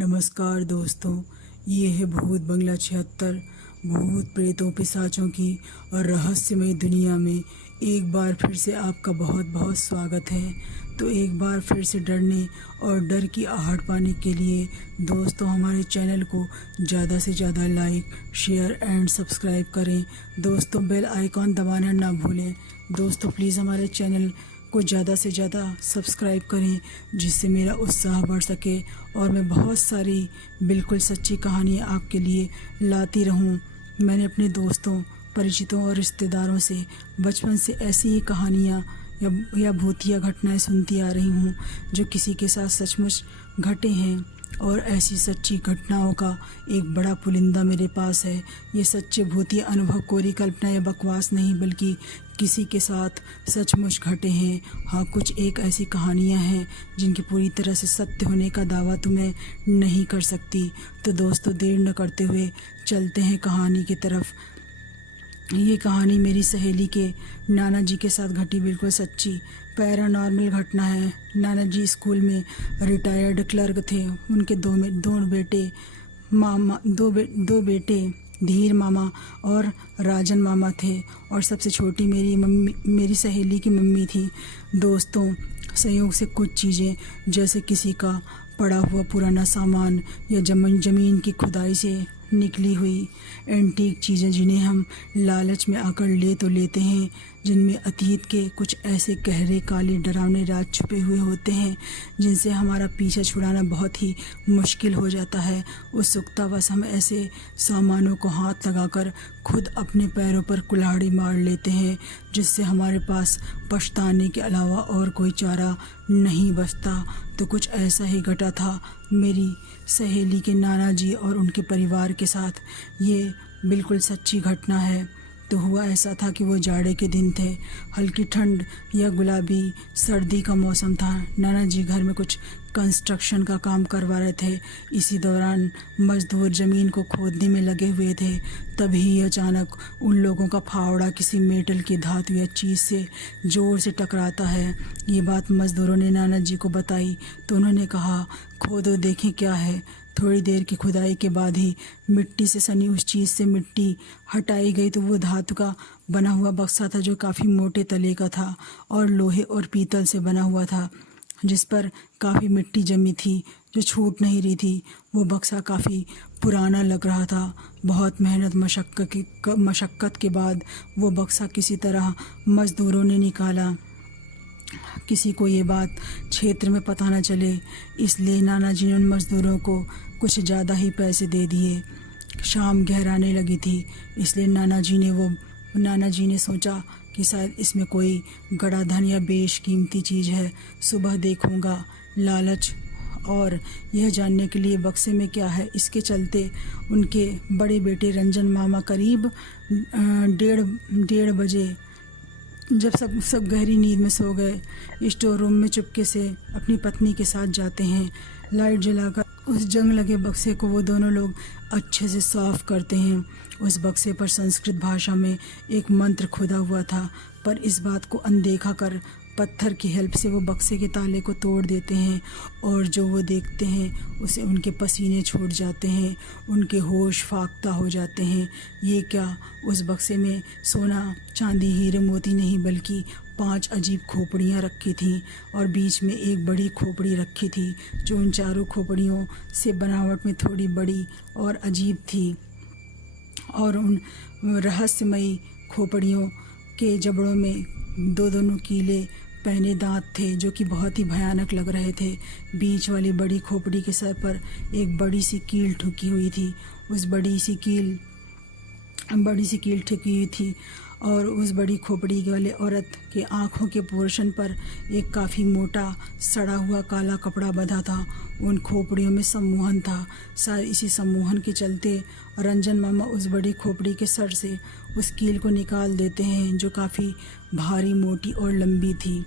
नमस्कार दोस्तों, ये है भूत बंगला 76। भूत प्रेतों पिशाचों की और रहस्यमय दुनिया में एक बार फिर से आपका बहुत बहुत स्वागत है। तो एक बार फिर से डरने और डर की आहट पाने के लिए दोस्तों हमारे चैनल को ज़्यादा से ज़्यादा लाइक, शेयर एंड सब्सक्राइब करें। दोस्तों बेल आइकॉन दबाना ना भूलें। दोस्तों प्लीज़ हमारे चैनल को ज़्यादा से ज़्यादा सब्सक्राइब करें, जिससे मेरा उत्साह बढ़ सके और मैं बहुत सारी बिल्कुल सच्ची कहानियाँ आपके लिए लाती रहूं। मैंने अपने दोस्तों, परिचितों और रिश्तेदारों से बचपन से ऐसी ही कहानियाँ या भूतिया घटनाएं सुनती आ रही हूँ जो किसी के साथ सचमुच घटे हैं। और ऐसी सच्ची घटनाओं का एक बड़ा पुलिंदा मेरे पास है। ये सच्चे भूतिया अनुभव कोरी कल्पना या बकवास नहीं, बल्कि किसी के साथ सचमुच घटे हैं। हाँ, कुछ एक ऐसी कहानियाँ हैं जिनकी पूरी तरह से सत्य होने का दावा तो मैं नहीं कर सकती। तो दोस्तों देर न करते हुए चलते हैं कहानी की तरफ। ये कहानी मेरी सहेली के नाना जी के साथ घटी बिल्कुल सच्ची पैरानॉर्मल घटना है। नाना जी स्कूल में रिटायर्ड क्लर्क थे। उनके दो बेटे धीर मामा और राजन मामा थे, और सबसे छोटी मेरी सहेली की मम्मी थी। दोस्तों संयोग से कुछ चीज़ें, जैसे किसी का पड़ा हुआ पुराना सामान या ज़मीन की खुदाई से निकली हुई एंटीक चीज़ें, जिन्हें हम लालच में आकर ले तो लेते हैं, जिनमें अतीत के कुछ ऐसे गहरे काले डरावने राज छुपे हुए होते हैं जिनसे हमारा पीछा छुड़ाना बहुत ही मुश्किल हो जाता है। उत्सुकतावश हम ऐसे सामानों को हाथ लगाकर खुद अपने पैरों पर कुल्हाड़ी मार लेते हैं, जिससे हमारे पास पछताने के अलावा और कोई चारा नहीं बचता। तो कुछ ऐसा ही घटा था मेरी सहेली के नाना जी और उनके परिवार के साथ। ये बिल्कुल सच्ची घटना है। तो हुआ ऐसा था कि वो जाड़े के दिन थे। हल्की ठंड या गुलाबी सर्दी का मौसम था। नाना जी घर में कुछ कंस्ट्रक्शन का काम करवा रहे थे। इसी दौरान मजदूर ज़मीन को खोदने में लगे हुए थे। तभी अचानक उन लोगों का फावड़ा किसी मेटल की धातु या चीज़ से ज़ोर से टकराता है। ये बात मजदूरों ने नाना जी को बताई तो उन्होंने कहा, खोदो देखें क्या है। थोड़ी देर की खुदाई के बाद ही मिट्टी से सनी उस चीज़ से मिट्टी हटाई गई तो वो धातु का बना हुआ बक्सा था, जो काफ़ी मोटे तले का था और लोहे और पीतल से बना हुआ था, जिस पर काफ़ी मिट्टी जमी थी जो छूट नहीं रही थी। वो बक्सा काफ़ी पुराना लग रहा था। बहुत मेहनत मशक्क़त के बाद वो बक्सा किसी तरह मज़दूरों ने निकाला। किसी को ये बात क्षेत्र में पता न चले, इसलिए नाना जी ने उन मज़दूरों को कुछ ज़्यादा ही पैसे दे दिए। शाम गहराने लगी थी, इसलिए नाना जी ने सोचा कि शायद इसमें कोई गड़ा धन या बेशकीमती चीज़ है। सुबह देखूंगा। लालच और यह जानने के लिए बक्से में क्या है, इसके चलते उनके बड़े बेटे रंजन मामा करीब 1:30 बजे, जब सब गहरी नींद में सो गए, स्टोर रूम में चुपके से अपनी पत्नी के साथ जाते हैं। लाइट जलाकर उस जंग लगे बक्से को वो दोनों लोग अच्छे से साफ करते हैं। उस बक्से पर संस्कृत भाषा में एक मंत्र खुदा हुआ था, पर इस बात को अनदेखा कर पत्थर की हेल्प से वो बक्से के ताले को तोड़ देते हैं, और जो वो देखते हैं उसे उनके पसीने छूट जाते हैं, उनके होश फाख्ता हो जाते हैं। ये क्या, उस बक्से में सोना चांदी हीरे मोती नहीं, बल्कि 5 अजीब खोपड़ियाँ रखी थीं, और बीच में एक बड़ी खोपड़ी रखी थी जो उन चारों खोपड़ियों से बनावट में थोड़ी बड़ी और अजीब थी। और उन रहस्यमयी खोपड़ियों के जबड़ों में दो नुकीले पहने दांत थे, जो कि बहुत ही भयानक लग रहे थे। बीच वाली बड़ी खोपड़ी के सर पर एक बड़ी सी कील ठुकी हुई थी। उस बड़ी सी कील ठुकी हुई थी, और उस बड़ी खोपड़ी वाले औरत के आँखों के पोर्शन पर एक काफ़ी मोटा सड़ा हुआ काला कपड़ा बंधा था। उन खोपड़ियों में सम्मोहन था। शायद इसी सम्मोहन के चलते रंजन मामा उस बड़ी खोपड़ी के सर से उस कील को निकाल देते हैं, जो काफ़ी भारी, मोटी और लंबी थी,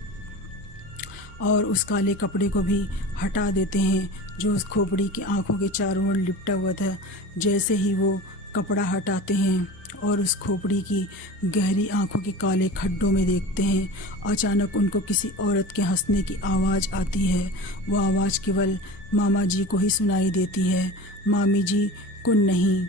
और उस काले कपड़े को भी हटा देते हैं जो उस खोपड़ी की आँखों के चारों ओर लिपटा हुआ था। जैसे ही वो कपड़ा हटाते हैं, और उस खोपड़ी की गहरी आंखों के काले खड्डों में देखते हैं। अचानक उनको किसी औरत के हंसने की आवाज़ आती है। वो आवाज़ केवल मामा जी को ही सुनाई देती है, मामी जी को नहीं।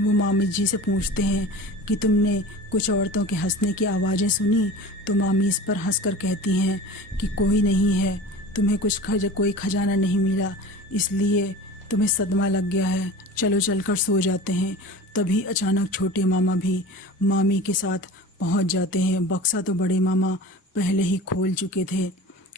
वो मामी जी से पूछते हैं कि तुमने कुछ औरतों के हंसने की आवाज़ें सुनी? तो मामी इस पर हंसकर कहती हैं कि कोई नहीं है, तुम्हें कोई खजाना नहीं मिला, इसलिए तुम्हें सदमा लग गया है, चलो चलकर सो जाते हैं। तभी अचानक छोटे मामा भी मामी के साथ पहुंच जाते हैं। बक्सा तो बड़े मामा पहले ही खोल चुके थे।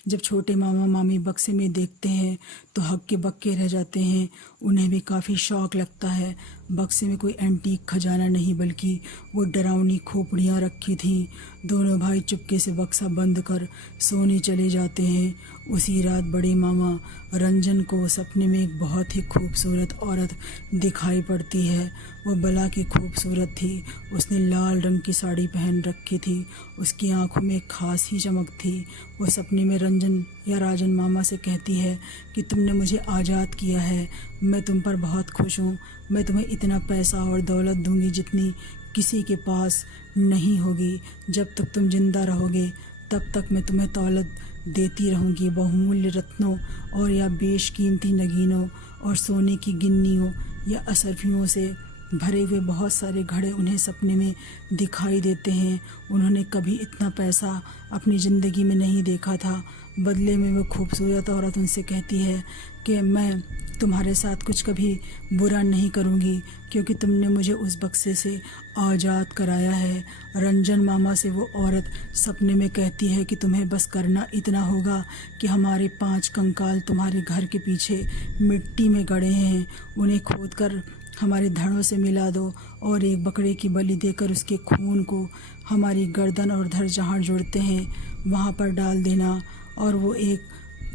जब छोटे मामा मामी बक्से में देखते हैं तो हक्के बक्के रह जाते हैं। उन्हें भी काफ़ी शौक़ लगता है। बक्से में कोई एंटीक खजाना नहीं बल्कि वो डरावनी खोपड़ियाँ रखी थीं। दोनों भाई चुपके से बक्सा बंद कर सोने चले जाते हैं। उसी रात बड़े मामा रंजन को सपने में एक बहुत ही खूबसूरत औरत दिखाई पड़ती है। वो बला की खूबसूरत थी। उसने लाल रंग की साड़ी पहन रखी थी। उसकी आंखों में एक खास ही चमक थी। वो सपने में रंजन या राजन मामा से कहती है कि तुमने मुझे आज़ाद किया है, मैं तुम पर बहुत खुश हूँ। मैं तुम्हें इतना पैसा और दौलत दूंगी जितनी किसी के पास नहीं होगी। जब तक तुम जिंदा रहोगे तब तक मैं तुम्हें दौलत देती रहूँगी। बहुमूल्य रत्नों और या बेशकीमती नगीनों और सोने की गिन्नियों या असरफियों से भरे हुए बहुत सारे घड़े उन्हें सपने में दिखाई देते हैं। उन्होंने कभी इतना पैसा अपनी ज़िंदगी में नहीं देखा था। बदले में वो खूबसूरत औरत उनसे कहती है कि मैं तुम्हारे साथ कुछ कभी बुरा नहीं करूँगी, क्योंकि तुमने मुझे उस बक्से से आज़ाद कराया है। रंजन मामा से वो औरत सपने में कहती है कि तुम्हें बस करना इतना होगा कि हमारे 5 कंकाल तुम्हारे घर के पीछे मिट्टी में गड़े हैं, उन्हें खोद कर हमारे धड़ों से मिला दो और एक बकरे की बलि देकर उसके खून को हमारी गर्दन और धड़ जहाँ जुड़ते हैं वहाँ पर डाल देना। और वो एक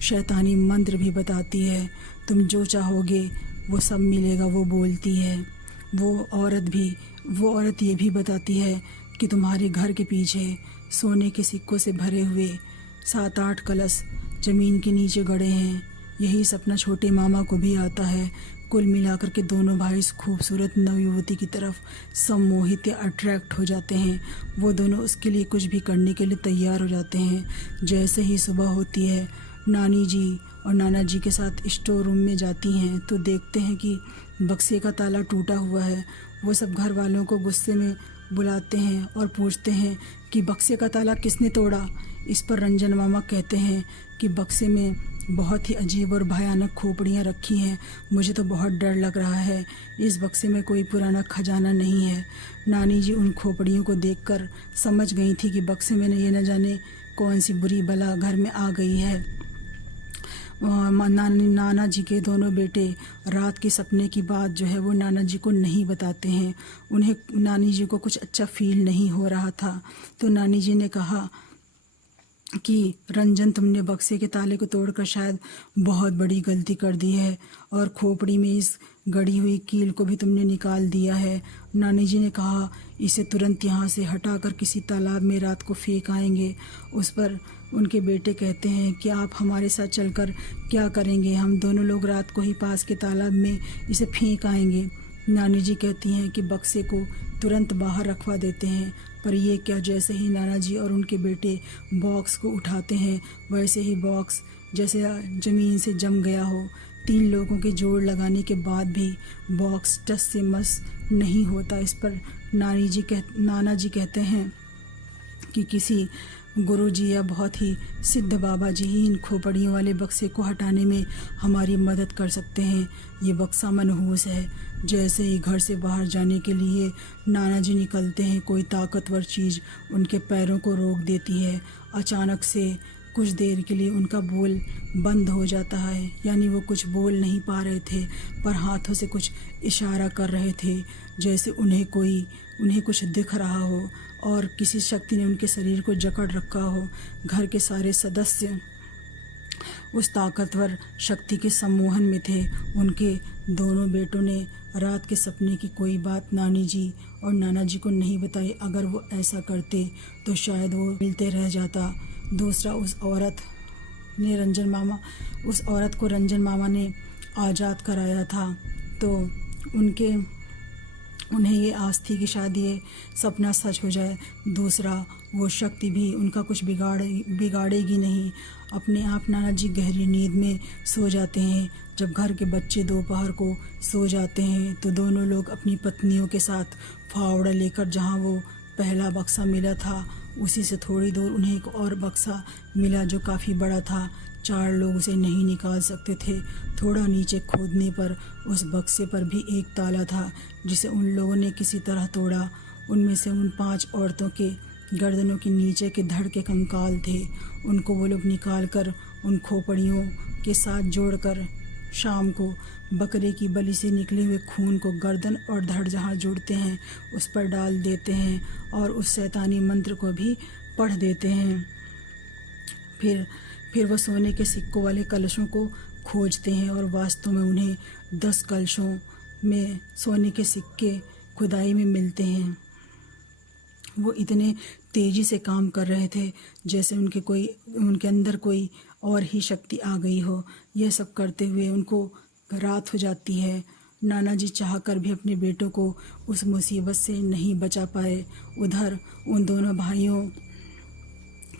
शैतानी मंत्र भी बताती है, तुम जो चाहोगे वो सब मिलेगा, वो बोलती है। वो औरत ये भी बताती है कि तुम्हारे घर के पीछे सोने के सिक्कों से भरे हुए 7-8 कलश ज़मीन के नीचे गड़े हैं। यही सपना छोटे मामा को भी आता है। कुल मिलाकर के दोनों भाई इस खूबसूरत नवयुवती की तरफ सम्मोहित या अट्रैक्ट हो जाते हैं। वो दोनों उसके लिए कुछ भी करने के लिए तैयार हो जाते हैं। जैसे ही सुबह होती है, नानी जी और नाना जी के साथ स्टोर रूम में जाती हैं तो देखते हैं कि बक्से का ताला टूटा हुआ है। वो सब घर वालों को गुस्से में बुलाते हैं और पूछते हैं कि बक्से का ताला किसने तोड़ा। इस पर रंजन मामा कहते हैं कि बक्से में बहुत ही अजीब और भयानक खोपड़ियाँ रखी हैं, मुझे तो बहुत डर लग रहा है। इस बक्से में कोई पुराना खजाना नहीं है। नानी जी उन खोपड़ियों को देखकर समझ गई थी कि बक्से में ये न जाने कौन सी बुरी बला घर में आ गई है। नाना जी के दोनों बेटे रात के सपने की बात जो है वो नाना जी को नहीं बताते हैं। उन्हें नानी जी को कुछ अच्छा फील नहीं हो रहा था। तो नानी जी ने कहा कि रंजन, तुमने बक्से के ताले को तोड़कर शायद बहुत बड़ी गलती कर दी है और खोपड़ी में इस गड़ी हुई कील को भी तुमने निकाल दिया है। नानी जी ने कहा, इसे तुरंत यहाँ से हटाकर किसी तालाब में रात को फेंक आएंगे। उस पर उनके बेटे कहते हैं कि आप हमारे साथ चलकर क्या करेंगे, हम दोनों लोग रात को ही पास के तालाब में इसे फेंक आएंगे। नानी जी कहती हैं कि बक्से को तुरंत बाहर रखवा देते हैं, पर यह क्या, जैसे ही नाना जी और उनके बेटे बॉक्स को उठाते हैं वैसे ही बॉक्स जैसे ज़मीन से जम गया हो। 3 लोगों के जोड़ लगाने के बाद भी बॉक्स टस से मस नहीं होता। इस पर नाना जी कहते हैं कि किसी गुरुजी या बहुत ही सिद्ध बाबा जी ही इन खोपड़ियों वाले बक्से को हटाने में हमारी मदद कर सकते हैं। ये बक्सा मनहूस है। जैसे ही घर से बाहर जाने के लिए नाना जी निकलते हैं, कोई ताकतवर चीज़ उनके पैरों को रोक देती है। अचानक से कुछ देर के लिए उनका बोल बंद हो जाता है, यानी वो कुछ बोल नहीं पा रहे थे पर हाथों से कुछ इशारा कर रहे थे, जैसे उन्हें कुछ दिख रहा हो और किसी शक्ति ने उनके शरीर को जकड़ रखा हो। घर के सारे सदस्य उस ताकतवर शक्ति के सम्मोहन में थे। उनके दोनों बेटों ने रात के सपने की कोई बात नानी जी और नाना जी को नहीं बताई। अगर वो ऐसा करते तो शायद वो मिलते रह जाता। दूसरा, उस औरत को रंजन मामा ने आज़ाद कराया था, तो उन्हें ये आस थी कि शायद ये सपना सच हो जाए। दूसरा, वो शक्ति भी उनका कुछ बिगाड़ेगी नहीं। अपने आप नाना जी गहरी नींद में सो जाते हैं। जब घर के बच्चे दोपहर को सो जाते हैं तो दोनों लोग अपनी पत्नियों के साथ फावड़ा लेकर जहाँ वो पहला बक्सा मिला था उसी से थोड़ी दूर उन्हें एक और बक्सा मिला जो काफ़ी बड़ा था। 4 लोग उसे नहीं निकाल सकते थे। थोड़ा नीचे खोदने पर उस बक्से पर भी एक ताला था जिसे उन लोगों ने किसी तरह तोड़ा। उनमें से उन 5 औरतों के गर्दनों के नीचे के धड़ के कंकाल थे। उनको वो लोग निकाल कर उन खोपड़ियों के साथ जोड़कर शाम को बकरे की बलि से निकले हुए खून को गर्दन और धड़ जहाँ जुड़ते हैं उस पर डाल देते हैं और उस शैतानी मंत्र को भी पढ़ देते हैं। फिर वह सोने के सिक्कों वाले कलशों को खोजते हैं और वास्तव में उन्हें 10 कलशों में सोने के सिक्के खुदाई में मिलते हैं। वो इतने तेज़ी से काम कर रहे थे जैसे उनके अंदर कोई और ही शक्ति आ गई हो। यह सब करते हुए उनको रात हो जाती है। नाना जी चाहकर भी अपने बेटों को उस मुसीबत से नहीं बचा पाए। उधर उन दोनों भाइयों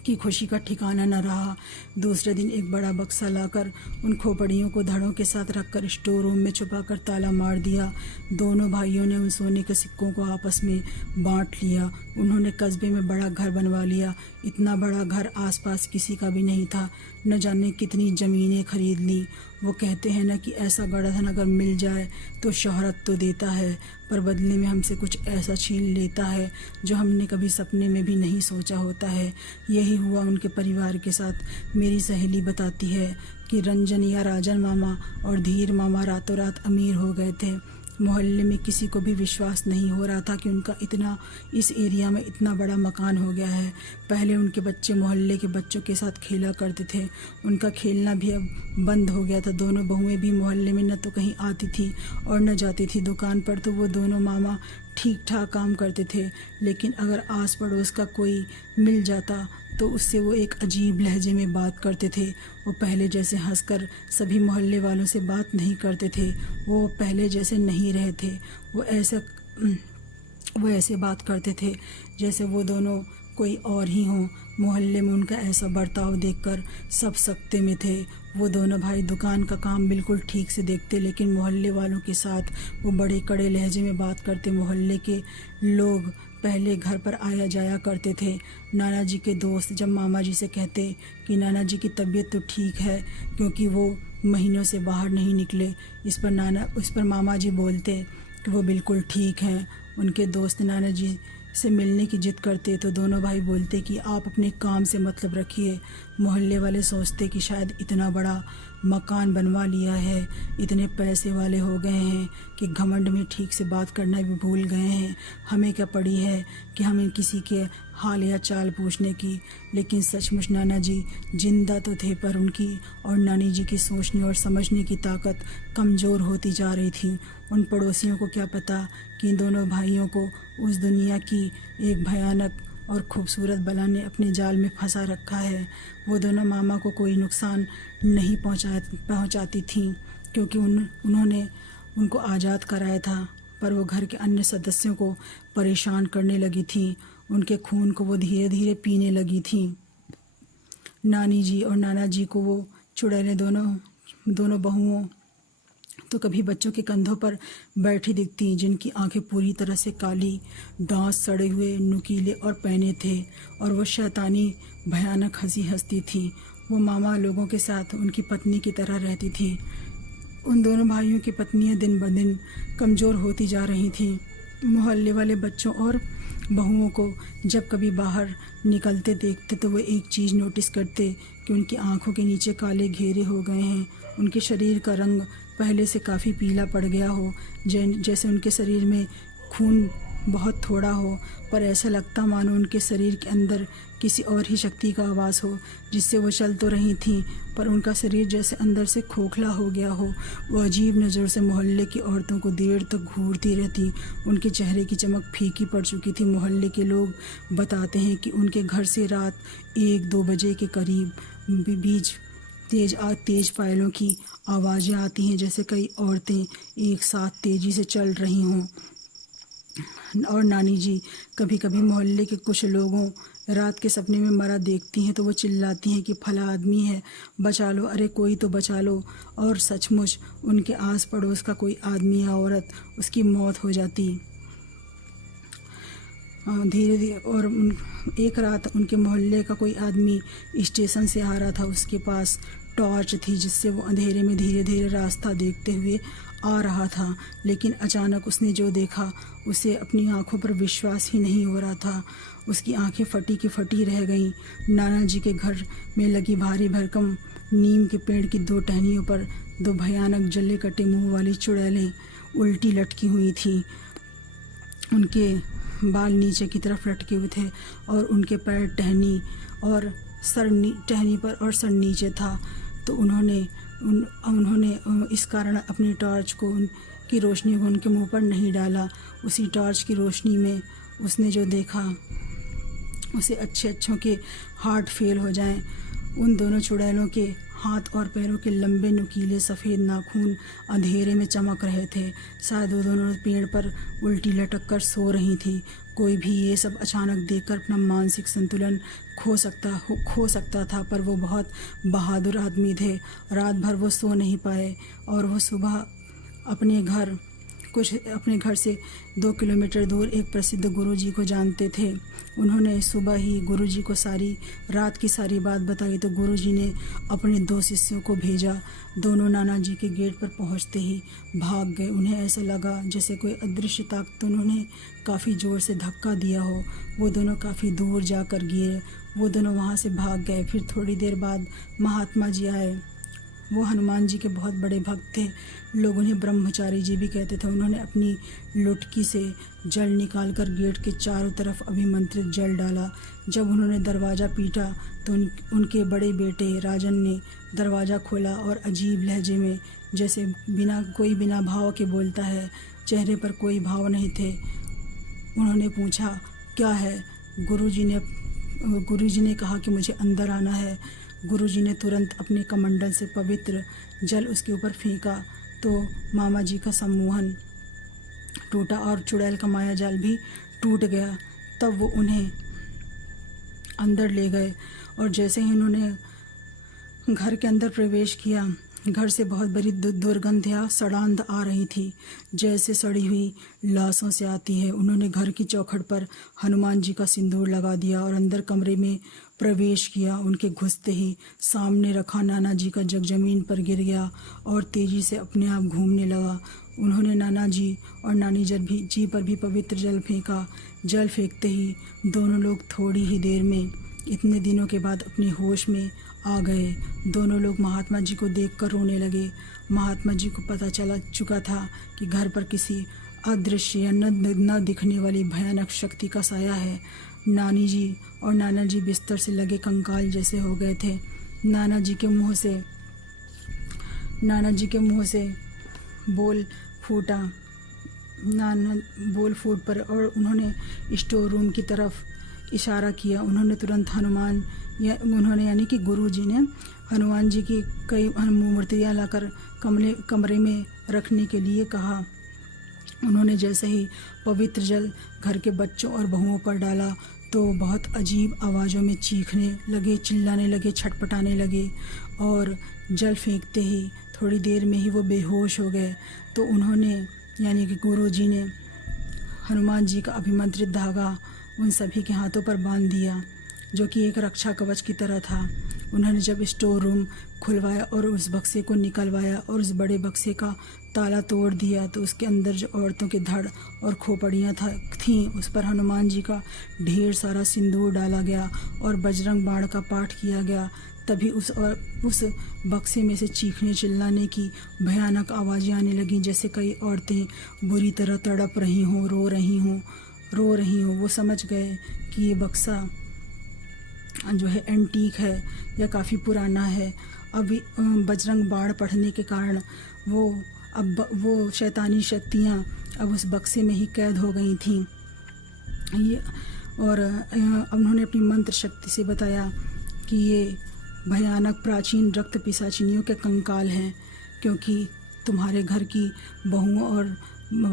की खुशी का ठिकाना न रहा। दूसरे दिन एक बड़ा बक्सा लाकर उन खोपड़ियों को धड़ों के साथ रखकर स्टोर रूम में छुपाकर ताला मार दिया। दोनों भाइयों ने उन सोने के सिक्कों को आपस में बांट लिया। उन्होंने कस्बे में बड़ा घर बनवा लिया। इतना बड़ा घर आसपास किसी का भी नहीं था। न जाने कितनी ज़मीनें खरीद ली। वो कहते हैं ना कि ऐसा बड़ा धन अगर मिल जाए तो शोहरत तो देता है पर बदले में हमसे कुछ ऐसा छीन लेता है जो हमने कभी सपने में भी नहीं सोचा होता है। यही हुआ उनके परिवार के साथ। मेरी सहेली बताती है कि रंजन या राजन मामा और धीर मामा रातों रात अमीर हो गए थे। मोहल्ले में किसी को भी विश्वास नहीं हो रहा था कि उनका इस एरिया में इतना बड़ा मकान हो गया है। पहले उनके बच्चे मोहल्ले के बच्चों के साथ खेला करते थे। उनका खेलना भी अब बंद हो गया था। दोनों बहुएं भी मोहल्ले में न तो कहीं आती थी और न जाती थी। दुकान पर तो वो दोनों मामा ठीक ठाक काम करते थे, लेकिन अगर आस पड़ोस का कोई मिल जाता तो उससे वो एक अजीब लहजे में बात करते थे। वो पहले जैसे हंसकर सभी मोहल्ले वालों से बात नहीं करते थे। वो पहले जैसे नहीं रहे थे। वो ऐसे बात करते थे जैसे वो दोनों कोई और ही हों। मोहल्ले में उनका ऐसा बर्ताव देखकर सब सकते में थे। वो दोनों भाई दुकान का काम बिल्कुल ठीक से देखते, लेकिन मोहल्ले वालों के साथ वो बड़े कड़े लहजे में बात करते। मोहल्ले के लोग पहले घर पर आया जाया करते थे। नाना जी के दोस्त जब मामा जी से कहते कि नाना जी की तबीयत तो ठीक है क्योंकि वो महीनों से बाहर नहीं निकले, इस पर मामा जी बोलते कि वो बिल्कुल ठीक हैं। उनके दोस्त नाना जी से मिलने की जिद करते तो दोनों भाई बोलते कि आप अपने काम से मतलब रखिए। मोहल्ले वाले सोचते कि शायद इतना बड़ा मकान बनवा लिया है, इतने पैसे वाले हो गए हैं कि घमंड में ठीक से बात करना भी भूल गए हैं। हमें क्या पड़ी है कि हमें किसी के हाल या चाल पूछने की। लेकिन सचमुच नाना जी जिंदा तो थे, पर उनकी और नानी जी की सोचने और समझने की ताकत कमज़ोर होती जा रही थी। उन पड़ोसियों को क्या पता कि इन दोनों भाइयों को उस दुनिया की एक भयानक और खूबसूरत बला ने अपने जाल में फंसा रखा है। वो दोनों मामा को कोई नुकसान नहीं पहुंचाती थीं क्योंकि उन्होंने उनको आज़ाद कराया था, पर वो घर के अन्य सदस्यों को परेशान करने लगी थीं। उनके खून को वो धीरे धीरे पीने लगी थीं। नानी जी और नाना जी को वो चुड़ैलें दोनों बहुओं तो कभी बच्चों के कंधों पर बैठी दिखती, जिनकी आंखें पूरी तरह से काली, दांत सड़े हुए, नुकीले और पैने थे, और वो शैतानी भयानक हंसी हंसती थी। वो मामा लोगों के साथ उनकी पत्नी की तरह रहती थी। उन दोनों भाइयों की पत्नियां दिन ब दिन कमज़ोर होती जा रही थीं। मोहल्ले वाले बच्चों और बहुओं को जब कभी बाहर निकलते देखते तो वो एक चीज़ नोटिस करते कि उनकी आंखों के नीचे काले घेरे हो गए हैं। उनके शरीर का रंग पहले से काफ़ी पीला पड़ गया हो, जैसे उनके शरीर में खून बहुत थोड़ा हो, पर ऐसा लगता मानो उनके शरीर के अंदर किसी और ही शक्ति का आवाज़ हो, जिससे वो चल तो रही थीं पर उनका शरीर जैसे अंदर से खोखला हो गया हो। वो अजीब नज़र से मोहल्ले की औरतों को देर तक घूरती रहती। उनके चेहरे की चमक फीकी पड़ चुकी थी। मोहल्ले के लोग बताते हैं कि उनके घर से रात 1-2 बजे के करीब बीच तेज पायलों की आवाज़ें आती हैं, जैसे कई औरतें एक साथ तेज़ी से चल रही हों। और नानी जी कभी कभी मोहल्ले के कुछ लोगों रात के सपने में मरा देखती हैं तो वो चिल्लाती हैं कि फला आदमी है, बचा लो, अरे कोई तो बचा लो। और सचमुच उनके आस पड़ोस का कोई आदमी या औरत उसकी मौत हो जाती। धीरे धीरे और एक रात उनके मोहल्ले का कोई आदमी स्टेशन से आ रहा था। उसके पास टॉर्च थी जिससे वो अंधेरे में धीरे धीरे रास्ता देखते हुए आ रहा था। लेकिन अचानक उसने जो देखा उसे अपनी आंखों पर विश्वास ही नहीं हो रहा था। उसकी आंखें फटी की फटी रह गईं। नाना जी के घर में लगी भारी भरकम नीम के पेड़ की दो टहनियों पर दो भयानक जले कटे मुंह वाली चुड़ैलें उल्टी लटकी हुई थीं। उनके बाल नीचे की तरफ लटके हुए थे और उनके पैर टहनी और टहनी पर और सर नीचे था। तो उन्होंने इस कारण अपनी टॉर्च को की रोशनी को उनके मुंह पर नहीं डाला। उसी टॉर्च की रोशनी में उसने जो देखा उसे अच्छों के हार्ट फेल हो जाएं। उन दोनों चुड़ैलों के हाथ और पैरों के लंबे नुकीले सफ़ेद नाखून अंधेरे में चमक रहे थे। शायद वो दोनों पेड़ पर उल्टी लटक कर सो रही थी। कोई भी ये सब अचानक देखकर अपना मानसिक संतुलन खो सकता था, पर वो बहुत बहादुर आदमी थे। रात भर वो सो नहीं पाए और वो सुबह अपने घर से 2 किलोमीटर दूर एक प्रसिद्ध गुरुजी को जानते थे। उन्होंने सुबह ही गुरुजी को रात की सारी बात बताई तो गुरुजी ने अपने 2 शिष्यों को भेजा। दोनों नाना जी के गेट पर पहुंचते ही भाग गए। उन्हें ऐसा लगा जैसे कोई अदृश्य ताकत उन्हें काफ़ी ज़ोर से धक्का दिया हो। वो दोनों काफ़ी दूर जाकर गिरे। वो दोनों वहाँ से भाग गए। फिर थोड़ी देर बाद महात्मा जी आए। वो हनुमान जी के बहुत बड़े भक्त थे। लोग उन्हें ब्रह्मचारी जी भी कहते थे। उन्होंने अपनी लुटकी से जल निकालकर गेट के चारों तरफ अभिमंत्रित जल डाला। जब उन्होंने दरवाज़ा पीटा तो उनके बड़े बेटे राजन ने दरवाज़ा खोला और अजीब लहजे में, जैसे बिना भाव के बोलता है, चेहरे पर कोई भाव नहीं थे। उन्होंने पूछा, क्या है? गुरुजी ने कहा कि मुझे अंदर आना है। गुरुजी ने तुरंत अपने कमंडल से पवित्र जल उसके ऊपर फेंका तो मामा जी का सम्मोहन टूटा और चुड़ैल का माया जाल भी टूट गया। तब वो उन्हें अंदर ले गए और जैसे ही उन्होंने घर के अंदर प्रवेश किया, घर से बहुत बड़ी दुर्गंध या सड़ांध आ रही थी, जैसे सड़ी हुई लाशों से आती है। उन्होंने घर की चौखट पर हनुमान जी का सिंदूर लगा दिया और अंदर कमरे में प्रवेश किया। उनके घुसते ही सामने रखा नाना जी का जग जमीन पर गिर गया और तेजी से अपने आप घूमने लगा। उन्होंने नाना जी और नानी जी पर भी पवित्र जल फेंका। जल फेंकते ही दोनों लोग थोड़ी ही देर में इतने दिनों के बाद अपने होश में आ गए। दोनों लोग महात्मा जी को देखकर रोने लगे। महात्मा जी को पता चला चुका था कि घर पर किसी अदृश्य या न दिखने वाली भयानक शक्ति का साया है। नानी जी और नाना जी बिस्तर से लगे कंकाल जैसे हो गए थे। नाना जी के मुंह से बोल फूट पर और उन्होंने स्टोर रूम की तरफ इशारा किया। उन्होंने तुरंत यानी कि गुरुजी ने हनुमान जी की कई मूर्तियाँ लाकर कमरे में रखने के लिए कहा। उन्होंने जैसे ही पवित्र जल घर के बच्चों और बहुओं पर डाला तो बहुत अजीब आवाज़ों में चीखने लगे, चिल्लाने लगे, छटपटाने लगे और जल फेंकते ही थोड़ी देर में ही वो बेहोश हो गए। तो उन्होंने यानी कि गुरुजी ने हनुमान जी का अभिमंत्रित धागा उन सभी के हाथों पर बांध दिया, जो कि एक रक्षा कवच की तरह था। उन्होंने जब स्टोर रूम खुलवाया और उस बक्से को निकलवाया और उस बड़े बक्से का ताला तोड़ दिया तो उसके अंदर जो औरतों के धड़ और खोपड़ियाँ थीं उस पर हनुमान जी का ढेर सारा सिंदूर डाला गया और बजरंग बाण का पाठ किया गया। तभी उस बक्से में से चीखने चिल्लाने की भयानक आवाज़ें आने लगीं, जैसे कई औरतें बुरी तरह तड़प रही हों, रो रही हों। वो समझ गए कि ये बक्सा जो है एंटीक है या काफ़ी पुराना है। अभी बजरंग बाण पढ़ने के कारण वो शैतानी शक्तियाँ अब उस बक्से में ही कैद हो गई थीं। और उन्होंने अपनी मंत्र शक्ति से बताया कि ये भयानक प्राचीन रक्त पिशाचिनियों के कंकाल हैं, क्योंकि तुम्हारे घर की बहुओं और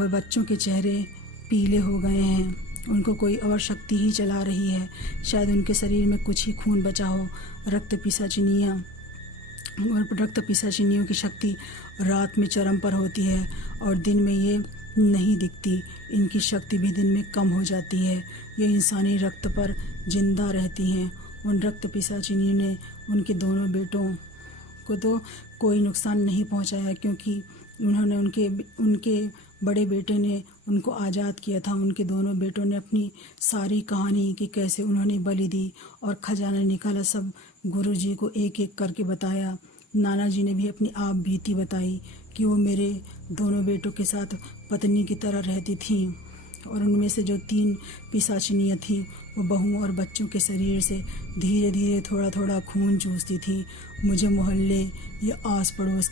बच्चों के चेहरे पीले हो गए हैं। उनको कोई और शक्ति ही चला रही है। शायद उनके शरीर में कुछ ही खून बचा हो। रक्त पिशाचिनियों की शक्ति रात में चरम पर होती है और दिन में ये नहीं दिखती। इनकी शक्ति भी दिन में कम हो जाती है। ये इंसानी रक्त पर जिंदा रहती हैं। उन रक्त पिशाचिनियों ने उनके दोनों बेटों को तो कोई नुकसान नहीं पहुंचाया, क्योंकि उन्होंने उनके बड़े बेटे ने उनको आज़ाद किया था। उनके दोनों बेटों ने अपनी सारी कहानी कि कैसे उन्होंने बलि दी और खजाना निकाला सब गुरुजी को एक एक करके बताया। नाना जी ने भी अपनी आप बीती बताई कि वो मेरे दोनों बेटों के साथ पत्नी की तरह रहती थी और उनमें से जो 3 पिशाचिनियाँ थीं वो बहुओं और बच्चों के शरीर से धीरे धीरे थोड़ा थोड़ा खून चूसती थी। मुझे मोहल्ले या आस पड़ोस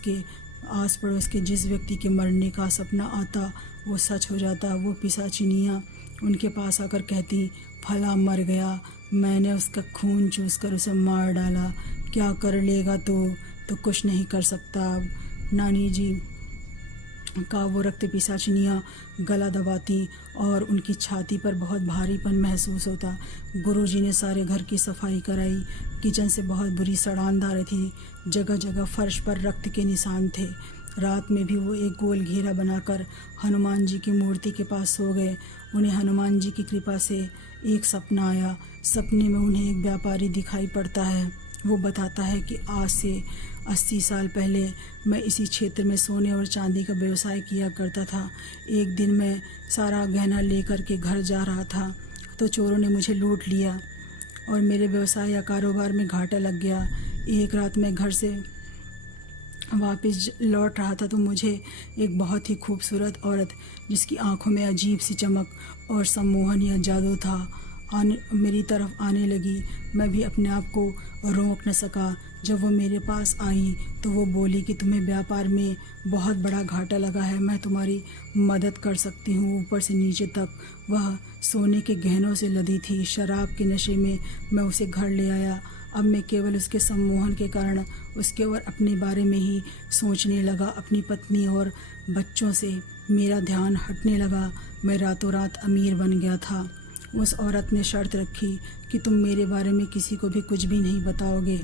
के जिस व्यक्ति के मरने का सपना आता वो सच हो जाता। वो पिशाचिनियाँ उनके पास आकर कहती, फला मर गया, मैंने उसका खून चूस कर उसे मार डाला, क्या कर लेगा तो कुछ नहीं कर सकता। अब नानी जी का वो रक्त पिशाचिनियाँ गला दबाती और उनकी छाती पर बहुत भारीपन महसूस होता। गुरुजी ने सारे घर की सफाई कराई। किचन से बहुत बुरी सड़ान आ रही थी। जगह जगह फर्श पर रक्त के निशान थे। रात में भी वो एक गोल घेरा बनाकर हनुमान जी की मूर्ति के पास सो गए। उन्हें हनुमान जी की कृपा से एक सपना आया। सपने में उन्हें एक व्यापारी दिखाई पड़ता है। वो बताता है कि आज से 80 साल पहले मैं इसी क्षेत्र में सोने और चांदी का व्यवसाय किया करता था। एक दिन मैं सारा गहना लेकर के घर जा रहा था तो चोरों ने मुझे लूट लिया और मेरे व्यवसाय या कारोबार में घाटा लग गया। एक रात मैं घर से वापस लौट रहा था तो मुझे एक बहुत ही खूबसूरत औरत, जिसकी आंखों में अजीब सी चमक और सम्मोहन या जादू था, मेरी तरफ आने लगी। मैं भी अपने आप को रोक न सका। जब वो मेरे पास आई तो वो बोली कि तुम्हें व्यापार में बहुत बड़ा घाटा लगा है, मैं तुम्हारी मदद कर सकती हूँ। ऊपर से नीचे तक वह सोने के गहनों से लदी थी। शराब के नशे में मैं उसे घर ले आया। अब मैं केवल उसके सम्मोहन के कारण उसके और अपने बारे में ही सोचने लगा। अपनी पत्नी और बच्चों से मेरा ध्यान हटने लगा। मैं रातों रात अमीर बन गया था। उस औरत ने शर्त रखी कि तुम मेरे बारे में किसी को भी कुछ भी नहीं बताओगे,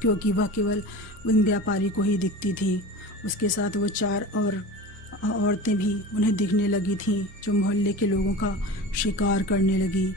क्योंकि वह केवल उन व्यापारी को ही दिखती थी। उसके साथ वो 4 और औरतें भी उन्हें दिखने लगी थीं, जो मोहल्ले के लोगों का शिकार करने लगी।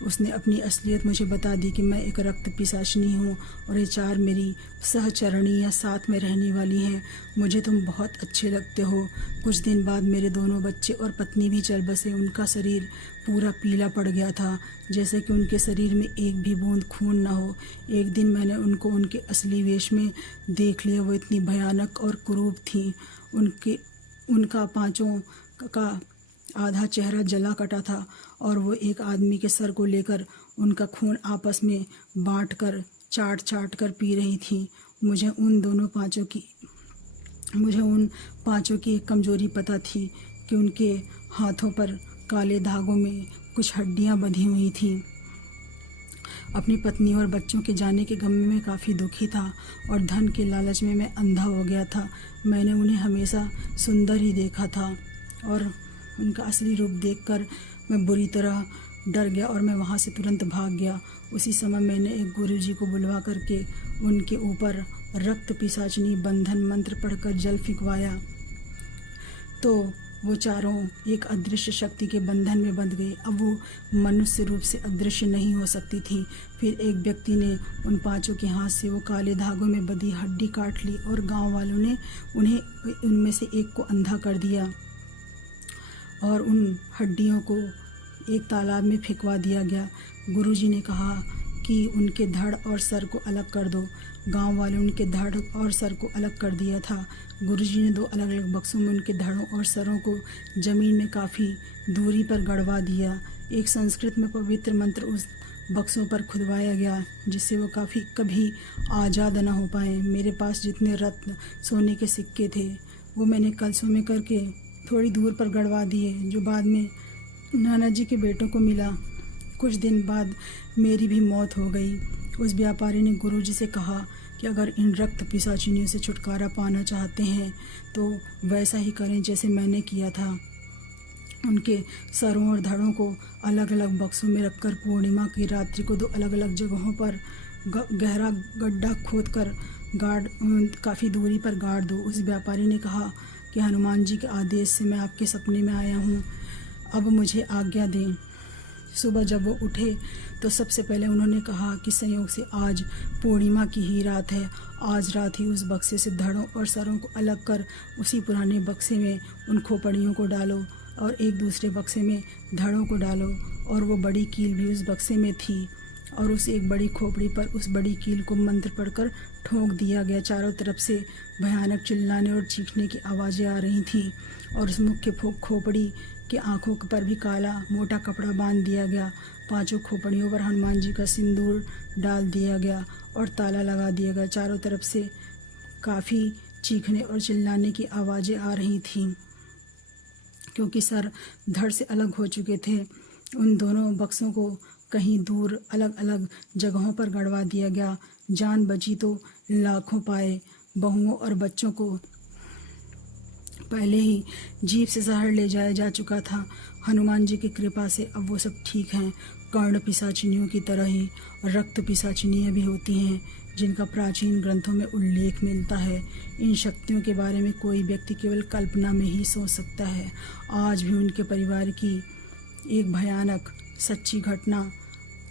उसने अपनी असलियत मुझे बता दी कि मैं एक रक्त पिशाचिनी हूँ और ये 4 मेरी सहचरणी या साथ में रहने वाली हैं। मुझे तुम बहुत अच्छे लगते हो। कुछ दिन बाद मेरे दोनों बच्चे और पत्नी भी चल बसे। उनका शरीर पूरा पीला पड़ गया था, जैसे कि उनके शरीर में एक भी बूंद खून ना हो। एक दिन मैंने उनको उनके असली वेश में देख लिया। वो इतनी भयानक और क्रूर थी। उनका पांचों का आधा चेहरा जला कटा था और वो एक आदमी के सर को लेकर उनका खून आपस में बांटकर चाट कर पी रही थी। मुझे उन पांचों की एक कमजोरी पता थी कि उनके हाथों पर काले धागों में कुछ हड्डियां बंधी हुई थीं। अपनी पत्नी और बच्चों के जाने के गम में मैं काफ़ी दुखी था और धन के लालच में मैं अंधा हो गया था। मैंने उन्हें हमेशा सुंदर ही देखा था और उनका असली रूप देखकर मैं बुरी तरह डर गया और मैं वहाँ से तुरंत भाग गया। उसी समय मैंने एक गुरुजी को बुलवा करके उनके ऊपर रक्त पिशाचिनी बंधन मंत्र पढ़कर जल फिकवाया तो वो चारों एक अदृश्य शक्ति के बंधन में बंध गई। अब वो मनुष्य रूप से अदृश्य नहीं हो सकती थी। फिर एक व्यक्ति ने उन पांचों के हाथ से वो काले धागों में बंधी हड्डी काट ली और गांव वालों ने उनमें से एक को अंधा कर दिया और उन हड्डियों को एक तालाब में फेंकवा दिया गया। गुरुजी ने कहा कि उनके धड़ और सर को अलग कर दो। गांव वालों ने उनके धड़ और सर को अलग कर दिया था। गुरुजी ने 2 अलग अलग बक्सों में उनके धड़ों और सरों को जमीन में काफ़ी दूरी पर गड़वा दिया। एक संस्कृत में पवित्र मंत्र उस बक्सों पर खुदवाया गया, जिससे वो कभी आज़ाद न हो पाए। मेरे पास जितने रत्न सोने के सिक्के थे वो मैंने कलशों में करके थोड़ी दूर पर गड़वा दिए, जो बाद में नाना जी के बेटों को मिला। कुछ दिन बाद मेरी भी मौत हो गई। उस व्यापारी ने गुरुजी से कहा कि अगर इन रक्त पिशाचिनियों से छुटकारा पाना चाहते हैं तो वैसा ही करें जैसे मैंने किया था। उनके सरों और धड़ों को अलग अलग बक्सों में रखकर पूर्णिमा की रात्रि को 2 अलग अलग जगहों पर गहरा गड्ढा खोदकर काफ़ी दूरी पर गाड़ दो। उस व्यापारी ने कहा कि हनुमान जी के आदेश से मैं आपके सपने में आया हूँ, अब मुझे आज्ञा दें। सुबह जब वो उठे तो सबसे पहले उन्होंने कहा कि संयोग से आज पूर्णिमा की ही रात है। आज रात ही उस बक्से से धड़ों और सरों को अलग कर उसी पुराने बक्से में उन खोपड़ियों को डालो और एक दूसरे बक्से में धड़ों को डालो। और वो बड़ी कील भी उस बक्से में थी और उस एक बड़ी खोपड़ी पर उस बड़ी कील को मंत्र पढ़कर ठोक दिया गया। चारों तरफ से भयानक चिल्लाने और चीखने की आवाज़ें आ रही थीं और उस मुख्य खोपड़ी के आँखों पर भी काला मोटा कपड़ा बांध दिया गया। 5 खोपड़ियों पर हनुमान जी का सिंदूर डाल दिया गया और ताला लगा दिया गया। चारों तरफ से काफ़ी चीखने और चिल्लाने की आवाज़ें आ रही थीं क्योंकि सर धड़ से अलग हो चुके थे। उन दोनों बक्सों को कहीं दूर अलग अलग जगहों पर गड़वा दिया गया। जान बची तो लाखों पाए। बहुओं और बच्चों को पहले ही जीप से शहर ले जाया जा चुका था। हनुमान जी की कृपा से अब वो सब ठीक हैं। कर्ण पिशाचिनियों की तरह ही रक्त पिशाचिनियाँ भी होती हैं जिनका प्राचीन ग्रंथों में उल्लेख मिलता है। इन शक्तियों के बारे में कोई व्यक्ति केवल कल्पना में ही सोच सकता है। आज भी उनके परिवार की एक भयानक सच्ची घटना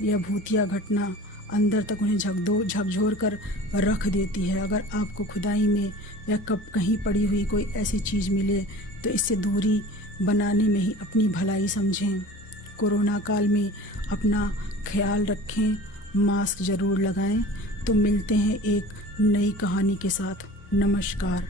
या भूतिया घटना अंदर तक उन्हें झकझोर कर रख देती है। अगर आपको खुदाई में या कहीं पड़ी हुई कोई ऐसी चीज़ मिले तो इससे दूरी बनाने में ही अपनी भलाई समझें। कोरोना काल में अपना ख्याल रखें, मास्क ज़रूर लगाएं। तो मिलते हैं एक नई कहानी के साथ। नमस्कार।